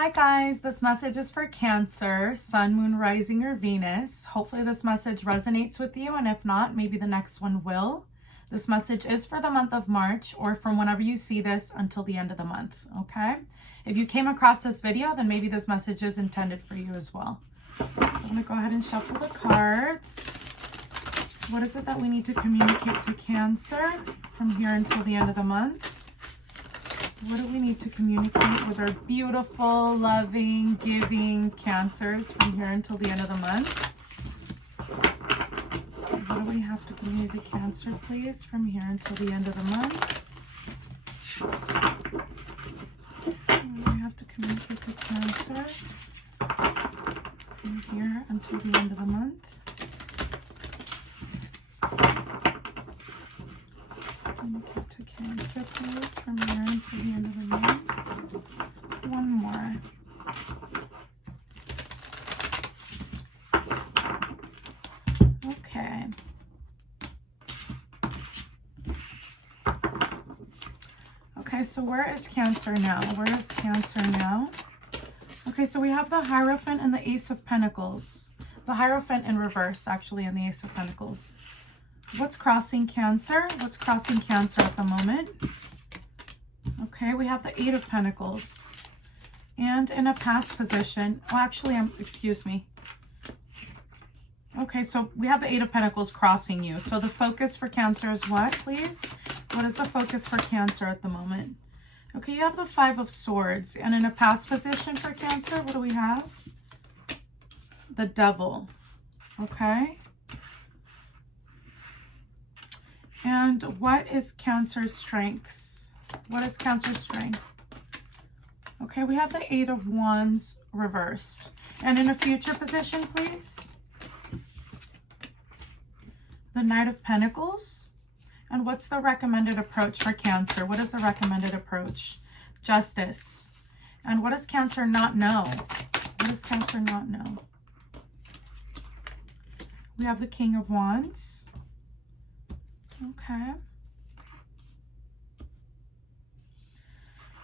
Hi guys, this message is for Cancer, Sun, Moon, Rising, or Venus. Hopefully this message resonates with you, and if not, maybe the next one will. This message is for the month of March, or from whenever you see this until the end of the month, okay? If you came across this video, then maybe this message is intended for you as well. So I'm gonna go ahead and shuffle the cards. What is it that we need to communicate to Cancer from here until the end of the month? What do we need to communicate with our beautiful, loving, giving Cancers from here until the end of the month? What do we have to communicate to Cancer, please, from here until the end of the month? What do we have to communicate to Cancer from here until the end of the month? Communicate to Cancer, please, from here until the end of the month. One more. Okay. Okay, so where is Cancer now? Where is Cancer now? Okay, so we have the Hierophant and the Ace of Pentacles. The Hierophant in reverse, actually, and the Ace of Pentacles. What's crossing Cancer? What's crossing Cancer at the moment? Okay, we have the Eight of Pentacles. And in a past position, oh, actually, excuse me. Okay, so we have the Eight of Pentacles crossing you. So the focus for Cancer is what, please? What is the focus for Cancer at the moment? Okay, you have the Five of Swords. And in a past position for Cancer, what do we have? The Devil. Okay. And what is Cancer's strengths? What is Cancer's strength? Okay, we have the Eight of Wands reversed. And in a future position, please. The Knight of Pentacles. And what's the recommended approach for Cancer? What is the recommended approach? Justice. And what does Cancer not know? What does Cancer not know? We have the King of Wands. Okay.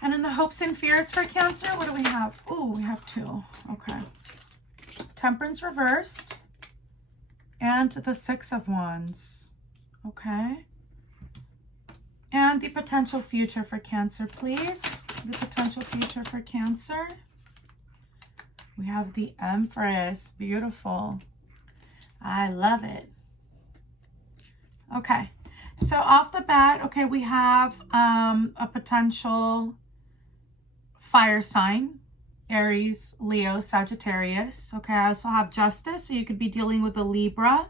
And in the hopes and fears for Cancer, what do we have? Oh, we have two. Okay. Temperance reversed. And the Six of Wands. Okay. And the potential future for Cancer, please. The potential future for Cancer. We have the Empress. Beautiful. I love it. Okay. So off the bat, okay, we have a potential fire sign, Aries, Leo, Sagittarius. Okay, I also have Justice, so you could be dealing with a Libra.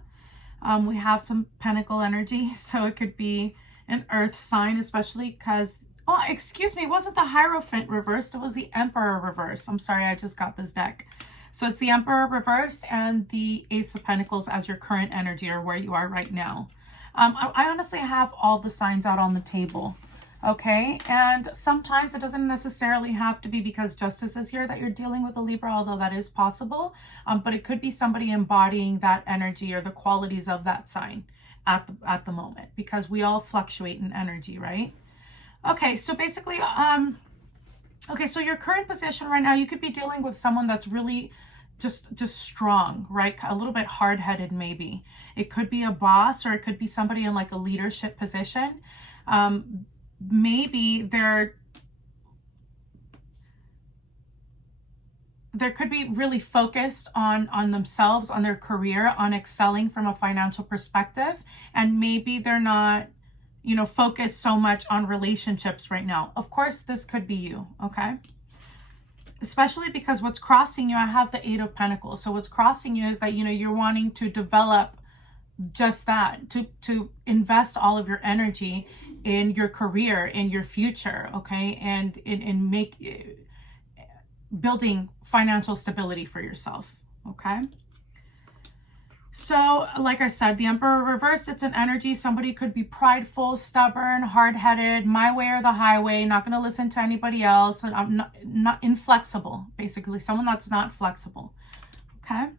We have some Pentacle energy, so it could be an Earth sign, especially because, oh, excuse me, it wasn't the Hierophant reversed, it was the Emperor reversed. I'm sorry, I just got this deck. So it's the Emperor reversed and the Ace of Pentacles as your current energy, or where you are right now. I honestly have all the signs out on the table, okay? And sometimes it doesn't necessarily have to be because Justice is here that you're dealing with a Libra, although that is possible. But it could be somebody embodying that energy or the qualities of that sign at the moment, because we all fluctuate in energy, right? Okay, so basically, okay, so your current position right now, you could be dealing with someone that's really just strong, right? A little bit hard-headed, maybe. It could be a boss, or it could be somebody in like a leadership position. Maybe there could be really focused on themselves, on their career, on excelling from a financial perspective. And maybe they're not, you know, focused so much on relationships right now. Of course, this could be you, okay? Especially because what's crossing you, I have the Eight of Pentacles. So what's crossing you is that, you know, you're wanting to develop just that, to invest all of your energy in your career, in your future, okay? And in building financial stability for yourself, okay? So, like I said, the Emperor reversed, it's an energy. Somebody could be prideful, stubborn, hard-headed, my way or the highway, not going to listen to anybody else. I'm not inflexible, basically. Someone that's not flexible, okay?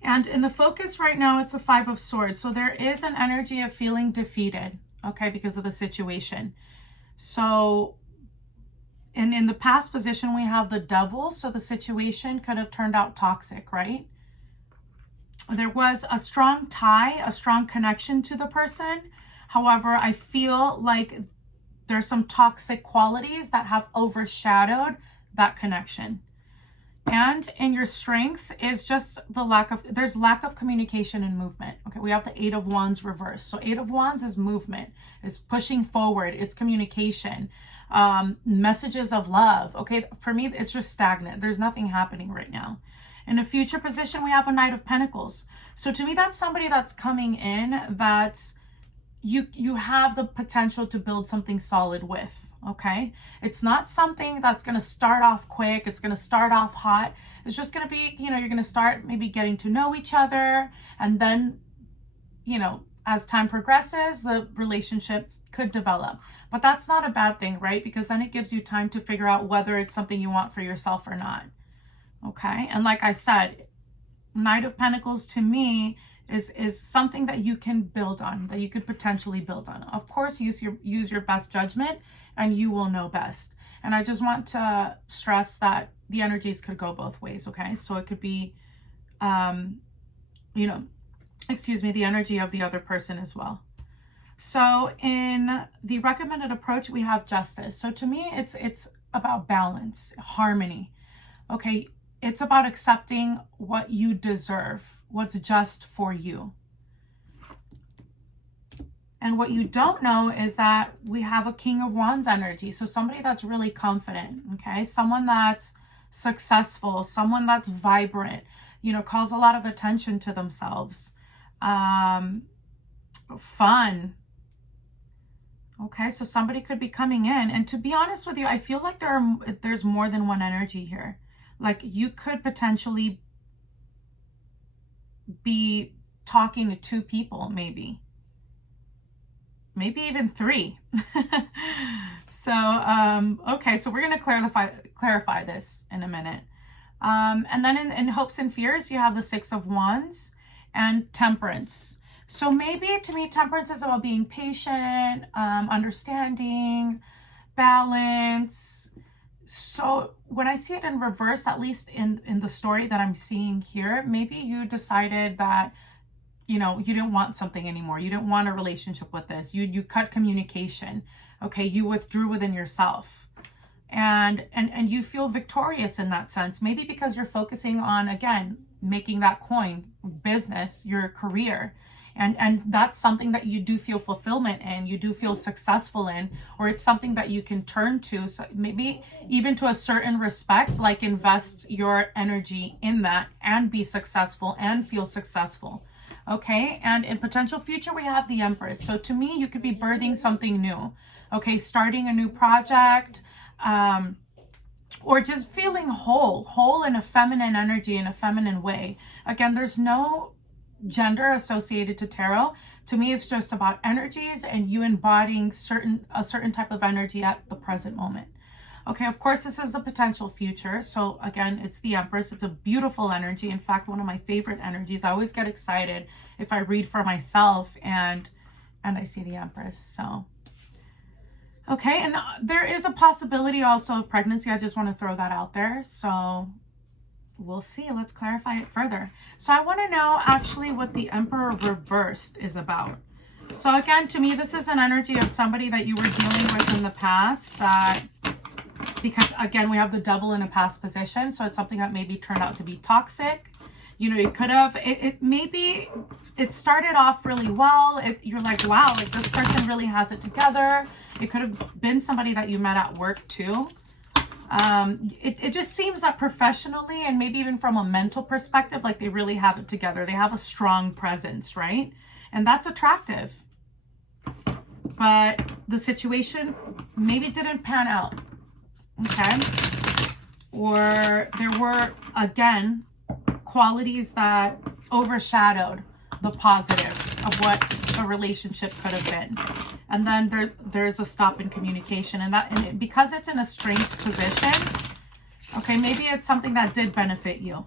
And in the focus right now, it's a Five of Swords. So there is an energy of feeling defeated, okay, because of the situation. So And in the past position, we have the Devil. So the situation could have turned out toxic, right? There was a strong tie, a strong connection to the person. However, I feel like there's some toxic qualities that have overshadowed that connection. And in your strengths is just the lack of communication and movement. Okay, we have the 8 of Wands reversed. So 8 of Wands is movement, it's pushing forward, it's communication, messages of love. Okay, for me, it's just stagnant. There's nothing happening right now. In a future position, we have a Knight of Pentacles. So to me, that's somebody that's coming in that's you have the potential to build something solid with. Okay, it's not something that's going to start off quick. It's going to start off hot. It's just going to be, you know, you're going to start maybe getting to know each other, and then, you know, as time progresses, the relationship could develop. But that's not a bad thing, right? Because then it gives you time to figure out whether it's something you want for yourself or not. Okay, and like I said, Knight of Pentacles to me is something that you can build on, that you could potentially build on. Of course, use your best judgment, and you will know best. And I just want to stress that the energies could go both ways. Okay, so it could be, you know, excuse me, the energy of the other person as well. So in the recommended approach, we have Justice. So to me, it's about balance, harmony. Okay, it's about accepting what you deserve, what's just for you. And what you don't know is that we have a King of Wands energy. So somebody that's really confident, okay? Someone that's successful, someone that's vibrant, you know, calls a lot of attention to themselves. Fun. Okay, so somebody could be coming in. And to be honest with you, I feel like there's more than one energy here. Like you could potentially be talking to 2 people, maybe even 3. So, okay, so we're going to clarify this in a minute. And then in Hopes and Fears, you have the 6 of Wands and Temperance. So maybe to me, Temperance is about being patient, understanding, balance. So when I see it in reverse, at least in the story that I'm seeing here, maybe you decided that, you know, you didn't want something anymore. You didn't want a relationship with this. You cut communication. Okay, you withdrew within yourself. And you feel victorious in that sense. Maybe because you're focusing on, again, making that coin, business, your career. And that's something that you do feel fulfillment in, you do feel successful in, or it's something that you can turn to. So maybe even to a certain respect, like invest your energy in that and be successful and feel successful. Okay, and in potential future, we have the Empress. So to me, you could be birthing something new. Okay, starting a new project, or just feeling whole in a feminine energy, in a feminine way. Again, there's no gender associated to tarot. To me, it's just about energies and you embodying a certain type of energy at the present moment. Okay, of course, this is the potential future. So again, it's the Empress. It's a beautiful energy. In fact, one of my favorite energies. I always get excited if I read for myself and I see the Empress. So, okay, and there is a possibility also of pregnancy. I just want to throw that out there. So we'll see. Let's clarify it further. So I want to know actually what the Emperor reversed is about. So again, to me, this is an energy of somebody that you were dealing with in the past, that, because again, we have the Devil in a past position. So it's something that maybe turned out to be toxic. You know, it could have, maybe it started off really well. You're like, wow, like this person really has it together. It could have been somebody that you met at work too. It just seems that professionally and maybe even from a mental perspective, like they really have it together. They have a strong presence, right? And that's attractive. But the situation maybe didn't pan out, okay? Or there were, again, qualities that overshadowed the positive of what a relationship could have been. And then there's a stop in communication, and because it's in a strength position, okay, maybe it's something that did benefit you.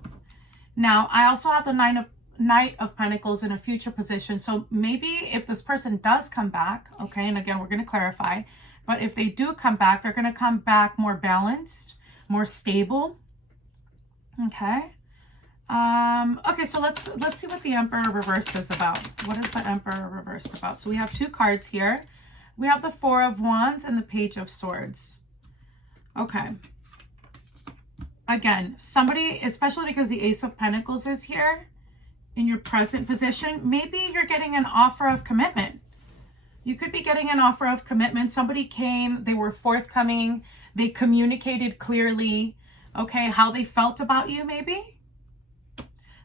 Now, I also have the Knight of Pentacles in a future position. So maybe if this person does come back, okay, and again, we're going to clarify, But if they do come back, they're going to come back more balanced, more stable. Okay. Okay, so let's see what the Emperor reversed is about. What is the Emperor reversed about? So we have 2 cards here. We have the 4 of Wands and the Page of Swords. Okay. Again, somebody, especially because the Ace of Pentacles is here in your present position, maybe you're getting an offer of commitment. You could be getting an offer of commitment. Somebody came, they were forthcoming, they communicated clearly, okay, how they felt about you maybe.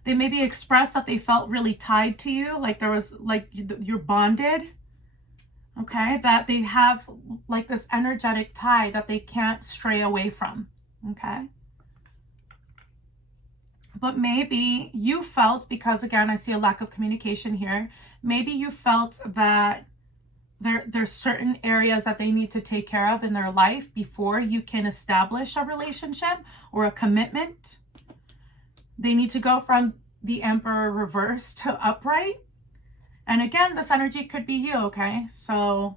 They maybe expressed that they felt really tied to you, like there was, like you're bonded, okay, that they have like this energetic tie that they can't stray away from, okay. But maybe you felt, because again, I see a lack of communication here, maybe you felt that there's certain areas that they need to take care of in their life before you can establish a relationship or a commitment. They need to go from the Emperor reverse to upright. And again, this energy could be you, okay? So,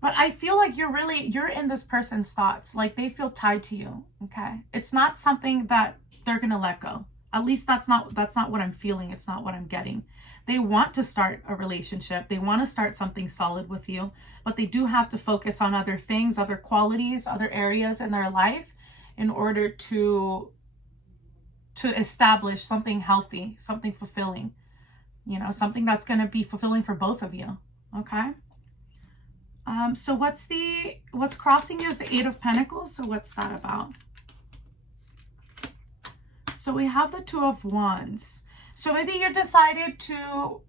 but I feel like you're in this person's thoughts. Like they feel tied to you, okay? It's not something that they're going to let go. At least that's not what I'm feeling. It's not what I'm getting. They want to start a relationship. They want to start something solid with you, but they do have to focus on other things, other qualities, other areas in their life in order to establish something healthy, something fulfilling, you know, something that's going to be fulfilling for both of you. Okay. So what's crossing you is the 8 of Pentacles. So what's that about? So we have the 2 of Wands. So maybe you decided to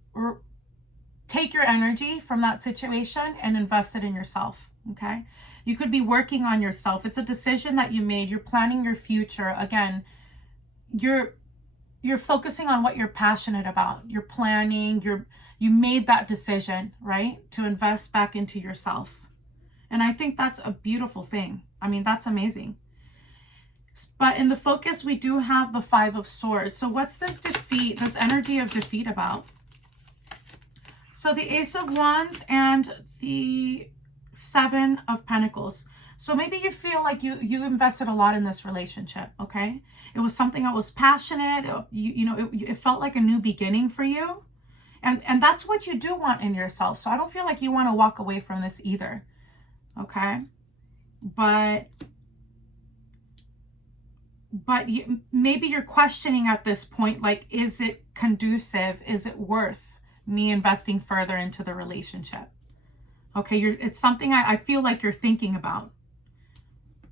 take your energy from that situation and invest it in yourself. Okay. You could be working on yourself. It's a decision that you made. You're planning your future. Again, you're focusing on what you're passionate about. You're planning, you made that decision, right? To invest back into yourself. And I think that's a beautiful thing. I mean, that's amazing. But in the focus, we do have the 5 of Swords. So what's this defeat, this energy of defeat about? So the Ace of Wands and the 7 of Pentacles. So maybe you feel like you invested a lot in this relationship, okay? It was something that was passionate. It felt like a new beginning for you. And that's what you do want in yourself. So I don't feel like you want to walk away from this either, okay? But maybe you're questioning at this point, like, is it conducive? Is it worth me investing further into the relationship? Okay, it's something I feel like you're thinking about.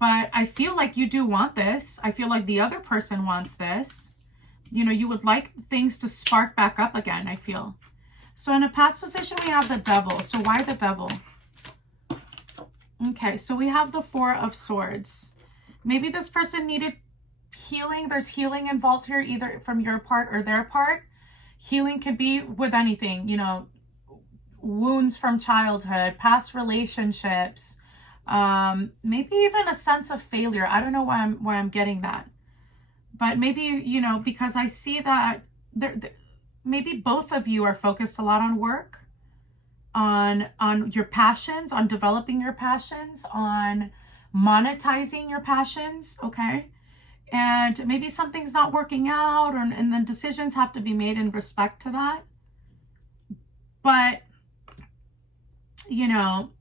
But I feel like you do want this. I feel like the other person wants this. You know, you would like things to spark back up again, I feel. So in a past position, we have the Devil. So why the Devil? Okay, so we have the 4 of Swords. Maybe this person needed healing. There's healing involved here, either from your part or their part. Healing could be with anything, you know, wounds from childhood, past relationships, maybe even a sense of failure. I don't know why I'm getting that. But maybe, you know, because I see that maybe both of you are focused a lot on work, on your passions, on developing your passions, on monetizing your passions, okay? And maybe something's not working out, and then decisions have to be made in respect to that. But, you know,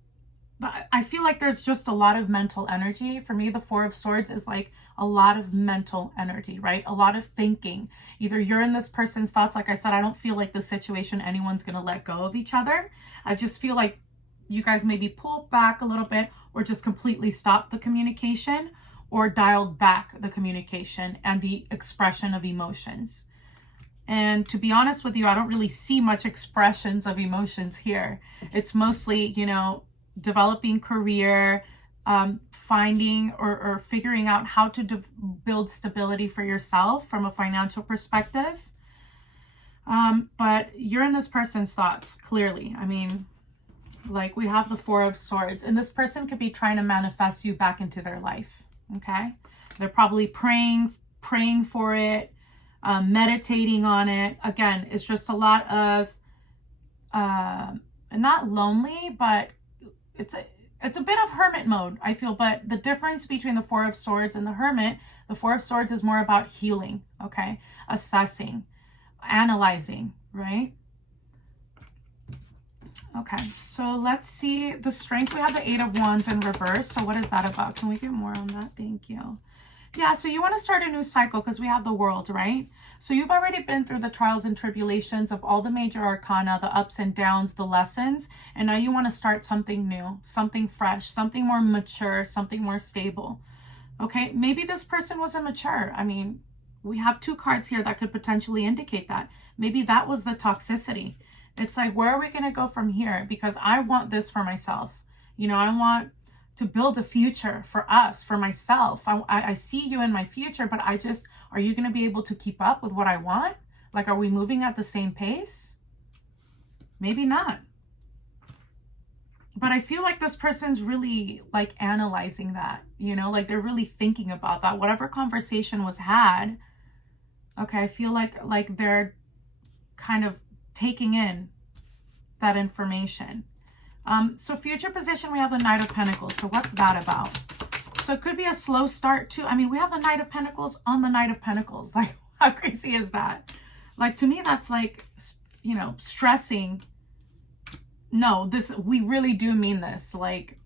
I feel like there's just a lot of mental energy. For me, the 4 of Swords is like a lot of mental energy, right? A lot of thinking. Either you're in this person's thoughts. Like I said, I don't feel like the situation, anyone's going to let go of each other. I just feel like you guys maybe pulled back a little bit, or just completely stopped the communication, or dialed back the communication and the expression of emotions. And to be honest with you, I don't really see much expressions of emotions here. It's mostly, you know, developing career, finding or figuring out how to build stability for yourself from a financial perspective. But you're in this person's thoughts, clearly. I mean, like, we have the 4 of Swords, and this person could be trying to manifest you back into their life, okay? They're probably praying for it, meditating on it. Again, it's just a lot of not lonely, but it's a bit of hermit mode, I feel. But the difference between the Four of Swords and the Hermit, the Four of Swords is more about healing, okay? Assessing, analyzing, right? Okay, so let's see the Strength. We have the Eight of Wands in reverse. So what is that about? Can we get more on that? Thank you. Yeah, so you want to start a new cycle because we have the World, right? So you've already been through the trials and tribulations of all the major arcana, the ups and downs, the lessons, and now you want to start something new, something fresh, something more mature, something more stable. Okay, maybe this person was immature. I mean, we have 2 cards here that could potentially indicate that. Maybe that was the toxicity. It's like, where are we going to go from here? Because I want this for myself. You know, I want to build a future for us, for myself. I see you in my future, but are you going to be able to keep up with what I want? Like, are we moving at the same pace? Maybe not. But I feel like this person's really like analyzing that, you know, like they're really thinking about that. Whatever conversation was had, okay, I feel like they're kind of taking in that information. So future position, we have the Knight of Pentacles. So what's that about? So it could be a slow start too. I mean, we have the Knight of Pentacles on the Knight of Pentacles. Like, how crazy is that? Like, to me, that's like, you know, stressing. No, we really do mean this. Like,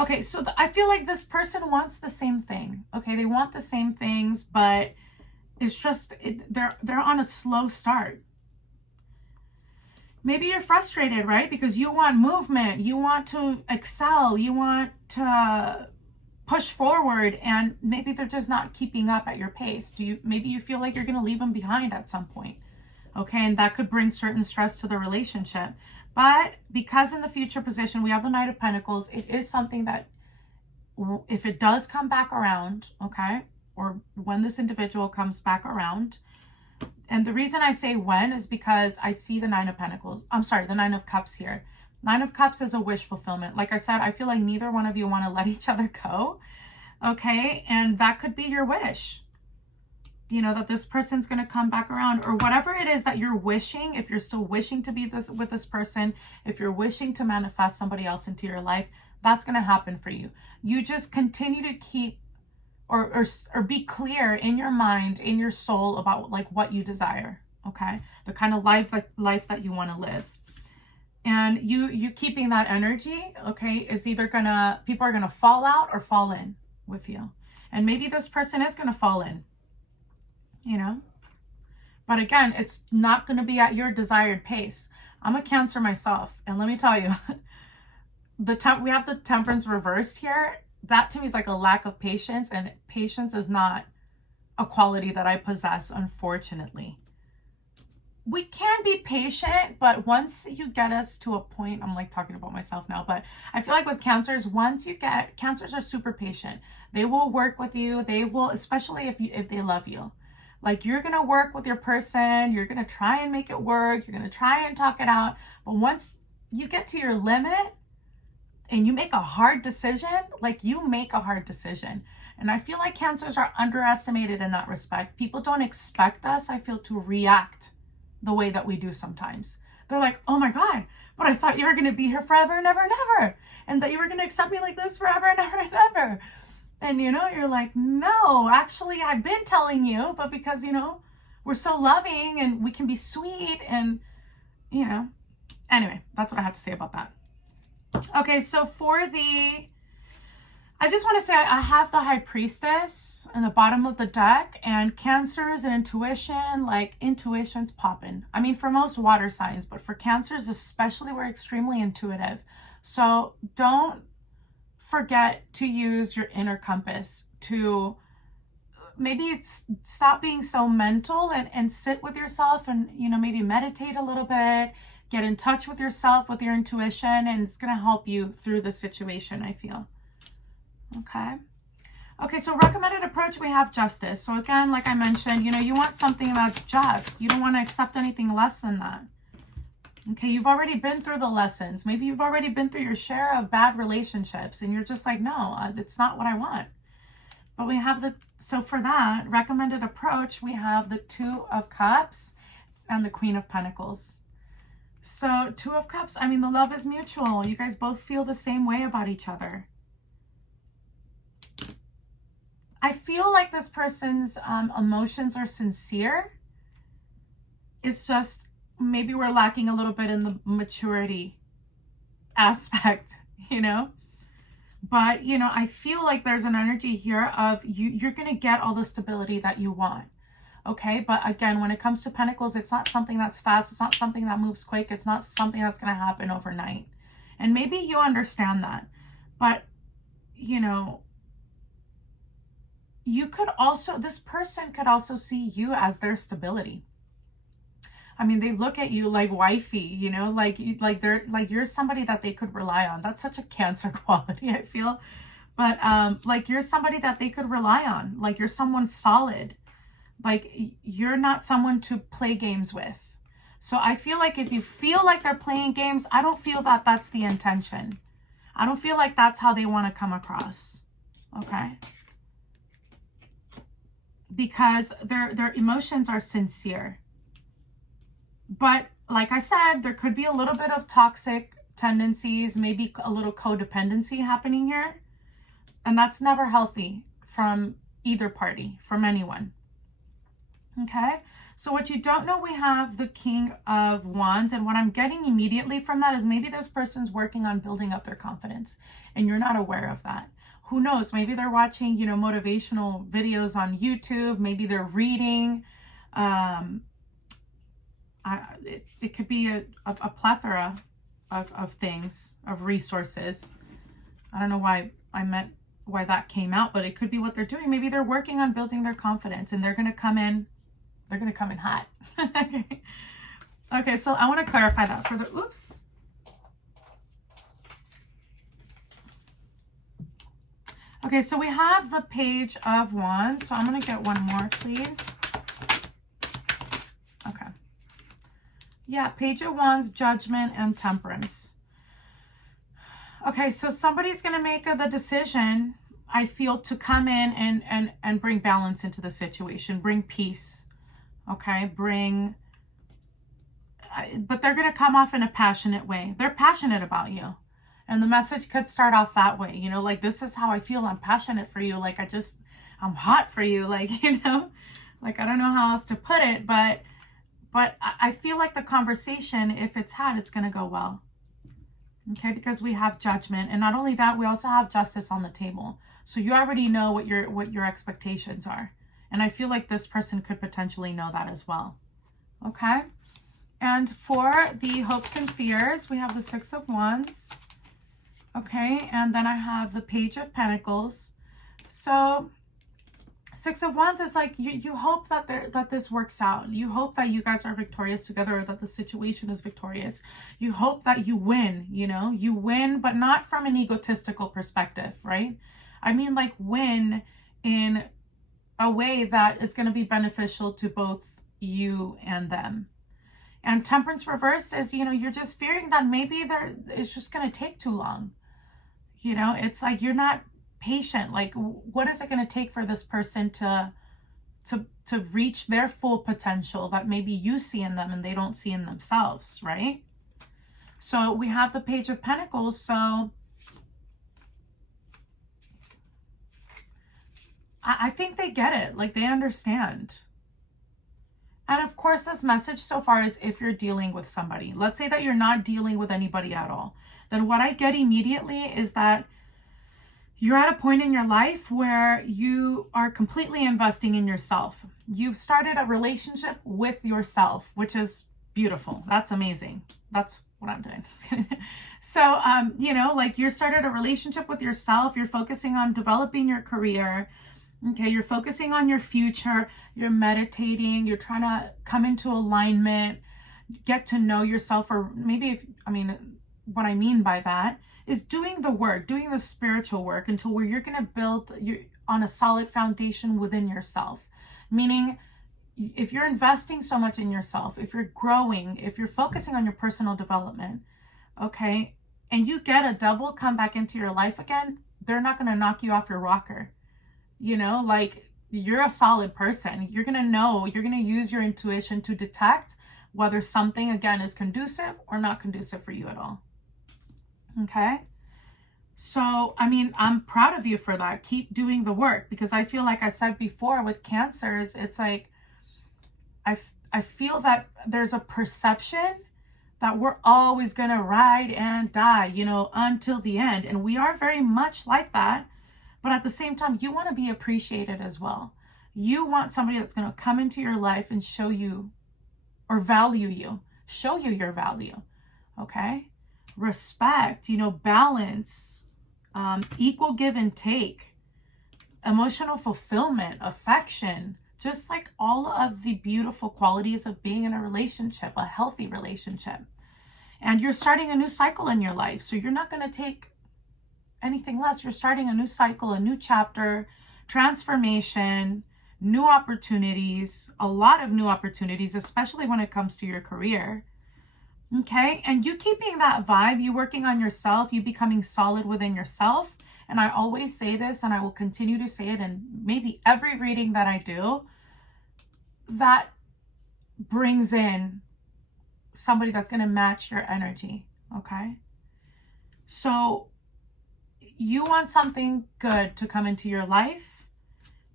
okay, so I feel like this person wants the same thing. Okay, they want the same things, but it's just, they're on a slow start. Maybe you're frustrated, right? Because you want movement, you want to excel, you want to push forward, and maybe they're just not keeping up at your pace. Maybe you feel like you're going to leave them behind at some point. Okay, and that could bring certain stress to the relationship. But because in the future position, we have the Knight of Pentacles, it is something that if it does come back around, okay, or when this individual comes back around, and the reason I say when is because I see the Nine of Pentacles. I'm sorry, the Nine of Cups here. Nine of Cups is a wish fulfillment. Like I said, I feel like neither one of you want to let each other go. Okay, and that could be your wish. You know, that this person's going to come back around, or whatever it is that you're wishing. If you're still wishing to be with this person, if you're wishing to manifest somebody else into your life, that's going to happen for you. You just continue to keep or be clear in your mind, in your soul about like what you desire, okay? The kind of life that you want to live. And you keeping that energy, okay, is either people are gonna fall out or fall in with you. And maybe this person is gonna fall in, you know? But again, it's not gonna be at your desired pace. I'm a Cancer myself, and let me tell you, we have the Temperance reversed here. That to me is like a lack of patience, and patience is not a quality that I possess, unfortunately. We can be patient, but once you get us to a point, I'm like talking about myself now, but I feel like with Cancers, Cancers are super patient. They will work with you. They will, especially if they love you. Like, you're going to work with your person. You're going to try and make it work. You're going to try and talk it out. But once you get to your limit, and you make a hard decision, like you make a hard decision. And I feel like Cancers are underestimated in that respect. People don't expect us, I feel, to react the way that we do sometimes. They're like, oh my God, but I thought you were gonna be here forever and ever and ever. And that you were gonna accept me like this forever and ever and ever. And you know, you're like, no, actually I've been telling you, but because, you know, we're so loving and we can be sweet and, you know, anyway, that's what I have to say about that. Okay, so I just want to say I have the High Priestess in the bottom of the deck, and Cancers and intuition, like intuition's popping. I mean, for most water signs, but for Cancers especially, we're extremely intuitive. So don't forget to use your inner compass to maybe stop being so mental and sit with yourself and, you know, maybe meditate a little bit. Get in touch with yourself, with your intuition, and it's going to help you through the situation, I feel. Okay. Okay, so recommended approach, we have Justice. So again, like I mentioned, you know, you want something that's just. You don't want to accept anything less than that. Okay, you've already been through the lessons. Maybe you've already been through your share of bad relationships, and you're just like, no, it's not what I want. But we have so for that recommended approach, we have the Two of Cups and the Queen of Pentacles. So 2 of Cups, I mean, the love is mutual. You guys both feel the same way about each other. I feel like this person's emotions are sincere. It's just maybe we're lacking a little bit in the maturity aspect, you know? But, you know, I feel like there's an energy here of you're going to get all the stability that you want. Okay, but again, when it comes to Pentacles, it's not something that's fast. It's not something that moves quick. It's not something that's going to happen overnight. And maybe you understand that. But, you know, you could also, this person could also see you as their stability. I mean, they look at you like wifey, you know, like you're somebody that they could rely on. That's such a Cancer quality, I feel. But like you're somebody that they could rely on. Like you're someone solid. Like you're not someone to play games with. So I feel like if you feel like they're playing games, I don't feel that that's the intention. I don't feel like that's how they want to come across. Okay? Because their emotions are sincere. But like I said, there could be a little bit of toxic tendencies, maybe a little codependency happening here. And that's never healthy from either party, from anyone. Okay, so what you don't know, we have the King of Wands. And what I'm getting immediately from that is maybe this person's working on building up their confidence and you're not aware of that. Who knows? Maybe they're watching, you know, motivational videos on YouTube. Maybe they're reading. It could be a plethora of things, of resources. I don't know why that came out, but it could be what they're doing. Maybe they're working on building their confidence and they're going to come in hot. Okay. Okay, so I want to clarify that for the, oops. Okay, so we have the Page of Wands. So I'm going to get one more, please. Okay. Yeah, Page of Wands, Judgment, and Temperance. Okay, so somebody's going to make the decision, I feel, to come in and bring balance into the situation, bring peace. Okay, but they're going to come off in a passionate way. They're passionate about you. And the message could start off that way, you know, like, this is how I feel. I'm passionate for you. Like, I'm hot for you. Like, you know, like, I don't know how else to put it, but I feel like the conversation, if it's had, it's going to go well. Okay, because we have Judgment. And not only that, we also have Justice on the table. So you already know what your expectations are. And I feel like this person could potentially know that as well. Okay. And for the hopes and fears, we have the Six of Wands. Okay. And then I have the Page of Pentacles. So Six of Wands is like, you hope that this works out. You hope that you guys are victorious together, or that the situation is victorious. You hope that you win, you know, you win, but not from an egotistical perspective, right? I mean, like, win in a way that is going to be beneficial to both you and them. And Temperance reversed is, you know, you're just fearing that maybe it's just going to take too long. You know, it's like you're not patient. Like, what is it going to take for this person to reach their full potential that maybe you see in them and they don't see in themselves, right? So we have the Page of Pentacles. So I think they get it. Like, they understand. And of course, this message so far is if you're dealing with somebody. Let's say that you're not dealing with anybody at all. Then what I get immediately is that you're at a point in your life where you are completely investing in yourself. You've started a relationship with yourself, which is beautiful. That's amazing. That's what I'm doing. So, you know, like, you started a relationship with yourself. You're focusing on developing your career. Okay, you're focusing on your future. You're meditating. You're trying to come into alignment, get to know yourself, or maybe, what I mean by that is doing the work, doing the spiritual work until where you're going to build on a solid foundation within yourself. Meaning, if you're investing so much in yourself, if you're growing, if you're focusing on your personal development, okay, and you get a devil come back into your life again, they're not going to knock you off your rocker. You know, like, you're a solid person. You're going to know, you're going to use your intuition to detect whether something, again, is conducive or not conducive for you at all. Okay? So, I mean, I'm proud of you for that. Keep doing the work, because I feel like I said before with cancers, it's like, I feel that there's a perception that we're always going to ride and die, you know, until the end. And we are very much like that. But at the same time, you want to be appreciated as well. You want somebody that's going to come into your life and show you or value you, show you your value. Okay? Respect, you know, balance, equal give and take, emotional fulfillment, affection, just like all of the beautiful qualities of being in a relationship, a healthy relationship. And you're starting a new cycle in your life. So you're not going to take anything less. You're starting a new cycle, a new chapter, transformation, new opportunities, a lot of new opportunities, especially when it comes to your career. Okay? And you keeping that vibe, you working on yourself, you becoming solid within yourself. And I always say this, and I will continue to say it in maybe every reading that I do, that brings in somebody that's going to match your energy. Okay? So you want something good to come into your life,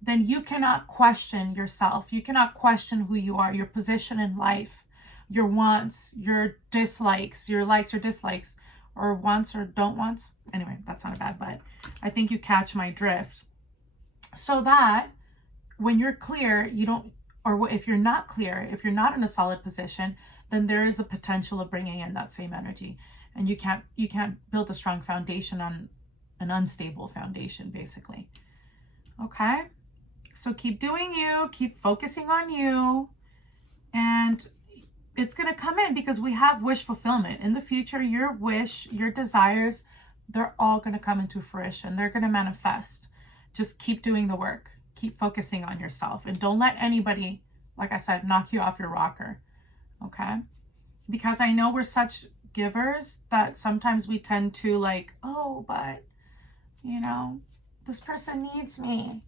then you cannot question yourself. You cannot question who you are, your position in life, your wants, your dislikes, your likes or dislikes, or wants or don't wants. Anyway, that sounded bad, but I think you catch my drift. So that when you're clear, you don't, or if you're not clear, if you're not in a solid position, then there is a potential of bringing in that same energy. And you can't build a strong foundation on an unstable foundation, basically. Okay? So keep doing you, keep focusing on you, and it's going to come in because we have wish fulfillment. In the future, your wish, your desires, they're all going to come into fruition. They're going to manifest. Just keep doing the work. Keep focusing on yourself. And don't let anybody, like I said, knock you off your rocker. Okay? Because I know we're such givers that sometimes we tend to like, oh, but, you know, this person needs me.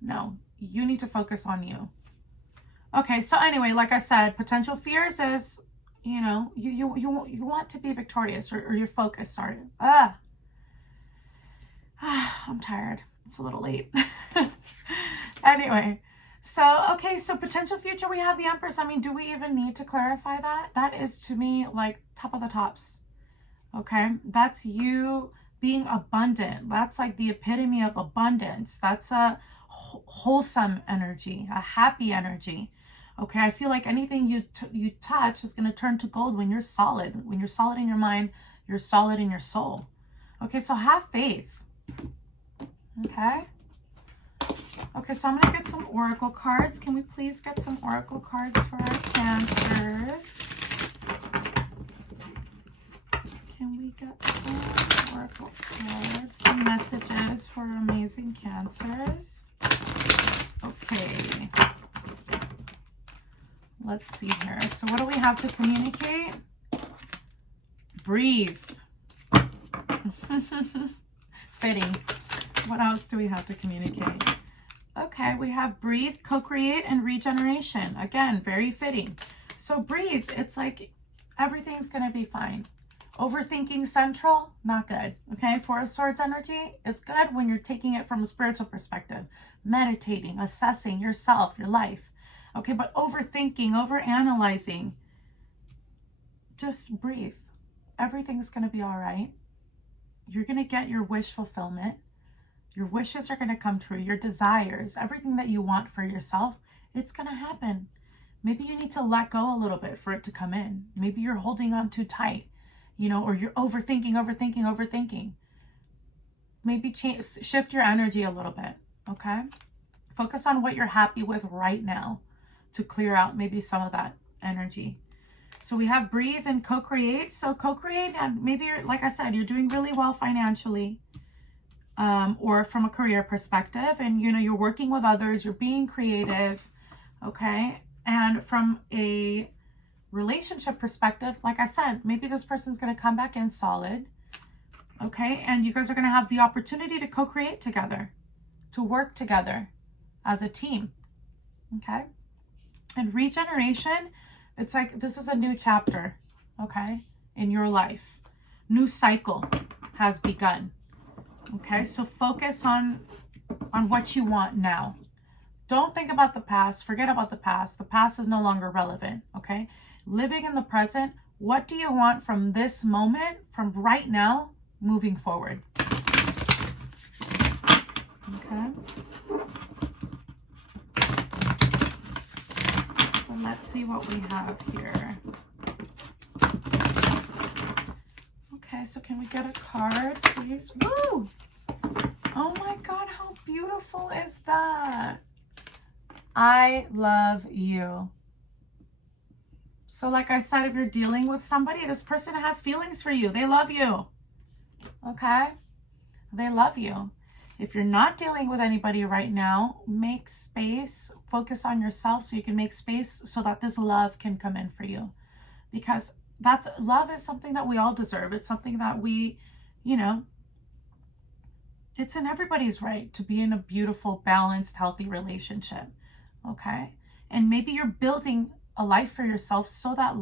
No, you need to focus on you. Okay, so anyway, like I said, potential fears is, you know, you want to be victorious, or you're focused. Sorry. I'm tired. It's a little late. Anyway, so, okay, so potential future, we have the Empress. I mean, do we even need to clarify that? That is, to me, like top of the tops. Okay, that's you being abundant. That's like the epitome of abundance. That's a wholesome energy, a happy energy. Okay, I feel like anything you touch is going to turn to gold when you're solid. When you're solid in your mind, you're solid in your soul. Okay, so have faith. Okay. Okay, so I'm going to get some oracle cards. Can we please get some oracle cards for our Cancers? Can we get some oracle cards, some messages for amazing Cancers? Okay. Let's see here. So what do we have to communicate? Breathe. Fitting. What else do we have to communicate? Okay, we have breathe, co-create, and regeneration. Again, very fitting. So breathe. It's like everything's going to be fine. Overthinking central, not good. Okay, Four of Swords energy is good when you're taking it from a spiritual perspective. Meditating, assessing yourself, your life. Okay, but overthinking, overanalyzing, just breathe. Everything's going to be all right. You're going to get your wish fulfillment. Your wishes are going to come true. Your desires, everything that you want for yourself, it's going to happen. Maybe you need to let go a little bit for it to come in. Maybe you're holding on too tight, you know, or you're overthinking. Maybe shift your energy a little bit, okay? Focus on what you're happy with right now to clear out maybe some of that energy. So we have breathe and co-create. So co-create, and maybe you're, like I said, you're doing really well financially, or from a career perspective, and you know, you're working with others, you're being creative, okay? And from a relationship perspective, like I said, maybe this person's going to come back in solid, okay? And you guys are going to have the opportunity to co-create together, to work together as a team, okay? And regeneration, It's like this is a new chapter, okay, in your life. New cycle has begun. Okay, so focus on what you want now. Don't think about the past. Forget about the past. The past is no longer relevant, okay? Living in the present, what do you want from this moment, from right now, moving forward? Okay. So let's see what we have here. Okay, so can we get a card, please? Woo! Oh my God, how beautiful is that? I love you. So like I said, if you're dealing with somebody, this person has feelings for you. They love you. Okay? They love you. If you're not dealing with anybody right now, make space, focus on yourself so you can make space so that this love can come in for you. Because love is something that we all deserve. It's something that we, you know, it's in everybody's right to be in a beautiful, balanced, healthy relationship. Okay? And maybe you're building a life for yourself so that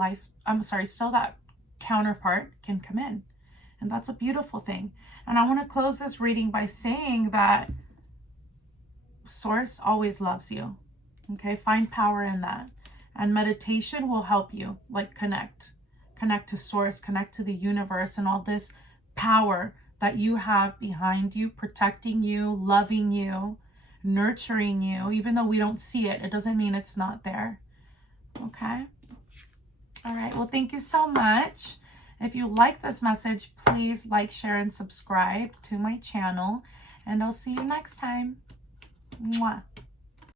counterpart can come in. And that's a beautiful thing. And I want to close this reading by saying that Source always loves you. Okay? Find power in that. And meditation will help you, like connect to Source, connect to the universe and all this power that you have behind you, protecting you, loving you, nurturing you. Even though we don't see it, it doesn't mean it's not there. Okay? All right. Well, thank you so much. If you like this message, please like, share, and subscribe to my channel. And I'll see you next time. Mwah.